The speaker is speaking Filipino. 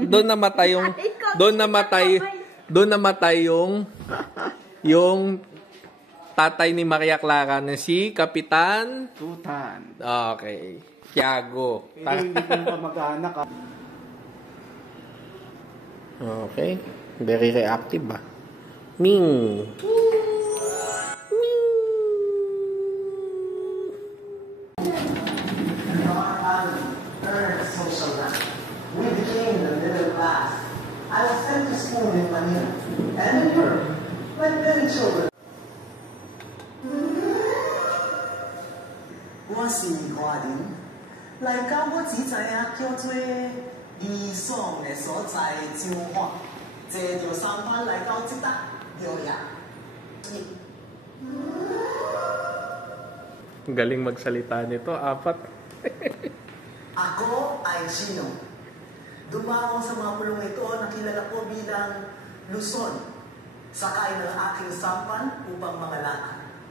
doon namatay yung doon namatay yung tatay ni Maria Clara na si Kapitan Tutan. Okay. Tiago. Hindi ko pa mag-anak. Okay. Very reactive ba? Ming. We became the middle class. I was sent to school in Manila and in Europe, like many children. 我是华人，来到我只知影叫做理想的所在彰化，坐着三班来到这搭疗养。 Galing magsalita nito, 4. Ako ay Chino. Dumako sa mga pulong ito na kilala ko bilang Luzon. Sakay ng aking sampan upang mangalakad.